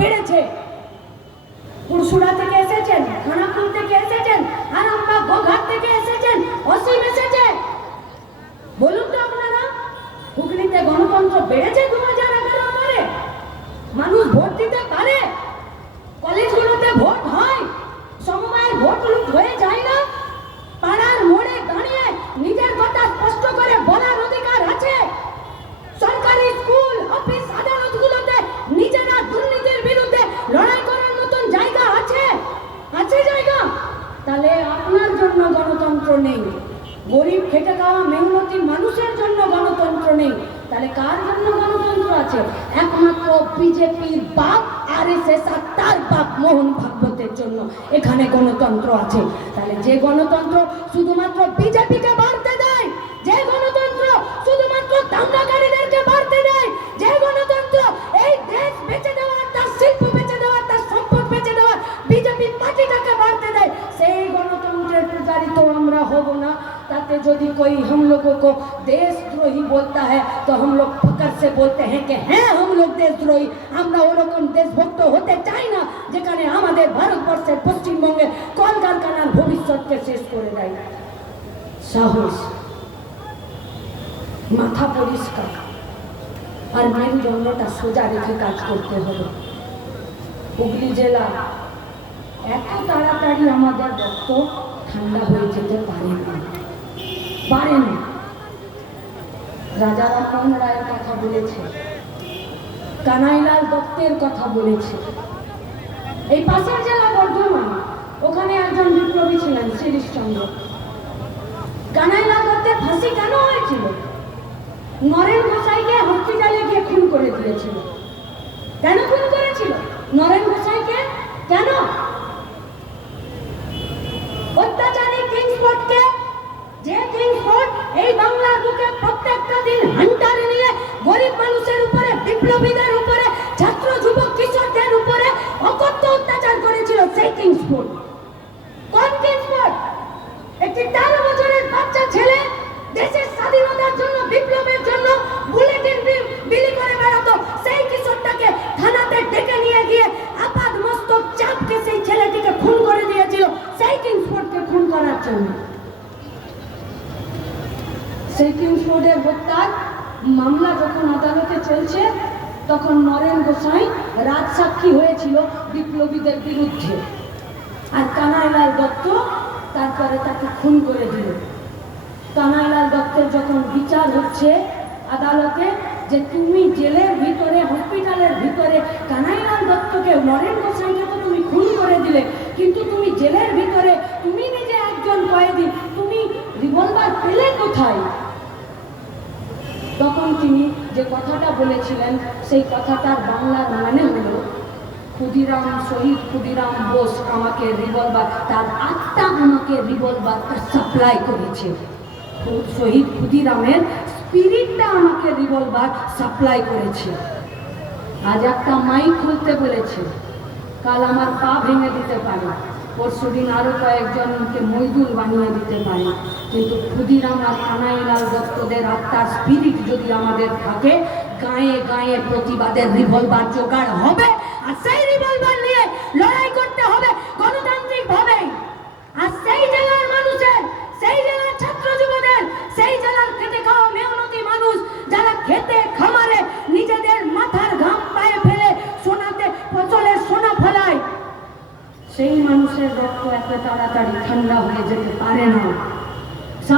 বেড়েছে। পুরসুরা থেকে এসেছেন, খানাপুর থেকে এসেছেন, আরামবাগ, গোঘাট থেকে এসেছেন, অসীম এসেছে। বলুন তো আপনারা, হুগলিতে গণতন্ত্র বেড়েছে দু হাজার এগারো পরে মানুষ ভোট দিতে পারে? কলেজগুলোতে ভোট হয় সমবায়ের ভোট লুট হয়ে যায় না পাড়ার মোড়ে দাঁড়িয়ে নিজের কথা স্পষ্ট করে বলার অধিকার আছে সরকারি স্কুল অফিস আদালতগুলোতে নিজেরা দুর্নীতির বিরুদ্ধে লড়াই করার মতন জায়গা আছে আছে জায়গা তাহলে আপনার জন্য গণতন্ত্র নেই গরিব খেটে খাওয়া মেহনতি মানুষের জন্য গণতন্ত্র নেই। তাহলে কার জন্য গণতন্ত্র আছে? একমাত্র বিজেপির বাপ আর এস আর তার বাপ মোহন ভাগবতের জন্য এখানে গণতন্ত্র আছে। তাহলে যে গণতন্ত্র শুধুমাত্র বিজেপিকে বাড়তে দেয়, যে গণতন্ত্র শুধুমাত্র দাঙ্গাকারীদেরকে বাড়তে দেয়, যে গণতন্ত্র এই দেশ বেঁচে দেওয়ার, তার শিল্প বেঁচে দেওয়ার, তার সম্পদ বেঁচে দেওয়ার, বিজেপি পার্টিটাকে বাড়তে দেয়, সেই গণতন্ত্রের প্রচারিত আমরা হব না। ताते यदि कोई हम लोगों को देशद्रोही बोलता है तो हम लोग फकर से बोलते हैं कि हैं हम लोग देशद्रोही আমরা ওরকম দেশভক্ত হতে চাই না যেখানে আমাদের ভারতবর্ষের পশ্চিমবঙ্গে কলকারখানার ভবিষ্যৎকে শেষ করে দেয় সাহস মাথা পরিষ্কার আর মেরুদণ্ডটা সোজা রেখে কাজ করতে হবে হুগলি জেলা এত তাড়াতাড়ি আমাদের রক্ত ঠান্ডা হয়ে যেতে পারে না পারে না রাজা রামমোহন রায়ের কথা বলেছে। কানাইলাল দত্তের কথা বলেছে। এই পাশের জেলা বর্ধমান, ওখানে একজন বিপ্লবী ছিলেন শিরিশচন্দ্র কানাইলাল দত্তের ফাঁসি কেন হয়েছিল? নরেন গোসাইকে হসপিটালে গিয়ে খুন করে দিয়েছিল। কেন খুন করেছিল? নরেন গোসাইকে কেন অত্যাচারী কিংসফোর্ডকে যে কিংসফোর্ড এই বাংলার বুকে প্রত্যেকটা দিন হান্টার নিয়ে গরিব মানুষের উপরে, বিপ্লবীদের উপরে, ছাত্র, যুবক কিশোরদের উপরে অকথ্য অত্যাচার করেছিল সেই কিংসফোর্ড কোন কিংসফোর্ড একটি তেরো বছরের বাচ্চা ছেলে দেশের স্বাধীনতার জন্য, বিপ্লবের জন্য বুলেটিন বিলি করে বেড়াতো। সেই কিশোরটাকে থানাতে ডেকে নিয়ে গিয়ে আপাদ মস্তক চাপকে সেই ছেলেটিকে খুন করে দিয়েছিল। সেই কিংসফোর্ডকে খুন করার জন্য। সেই কিংসফোর্ডের হত্যার মামলা যখন আদালতে চলছে, তখন নরেন গোসাই রাজসাক্ষী হয়েছিল বিপ্লবীদের বিরুদ্ধে। আর কানাইলাল দত্ত তারপরে তাকে খুন করে দিল। কানাইলাল দত্তের যখন বিচার হচ্ছে আদালতে যে তুমি জেলের ভিতরে, হসপিটালের ভিতরে, কানাইলাল দত্তকে, নরেন গোসাইকে তো তুমি খুন করে দিলে, কিন্তু তুমি জেলের ভিতরে, তুমি নিজে একজন কয়েদি, তুমি রিভলভার পেলে কোথায়? তখন তিনি যে কথাটা বলেছিলেন, সেই কথাটার বাংলার মানে হলো, ক্ষুদিরাম শহীদ ক্ষুদিরাম বোস আমাকে রিভলভার তার আত্মা আমাকে রিভলভারটা সাপ্লাই করেছে। শহীদ ক্ষুদিরামের স্পিরিটটা আমাকে রিভলভার সাপ্লাই করেছে। আজ একটা মাইক খুলতে বলেছে। কাল আমার পা ভেঙে দিতে পারে। পরশু দিন আরও কয়েকজনকে মজদুর বানিয়ে দিতে পারে। কিন্তু ক্ষুদিরাম আর কানাইলাল দত্তদের আত্মার স্পিরিট যদি আমাদের থাকে, গায়ে গায়ে প্রতিবাদের রিভলভার জোগাড় হবে আর সেই রিভলভার নিয়ে লড়াই করতে হবে গণতান্ত্রিক ভাবে আর সেই জেলার মানুষের সেই জেলার ছাত্র যুবদের সেই জেলার খেতে খাওয়া মেহনতি মানুষ যারা খেতে খামারে নিজেদের মাথার ঘাম পায়ে ফেলে সোনাতে ফসলের সোনা ফলায় সেই মানুষের রক্ত এত তাড়াতাড়ি ঠান্ডা হয়ে যেতে পারে না।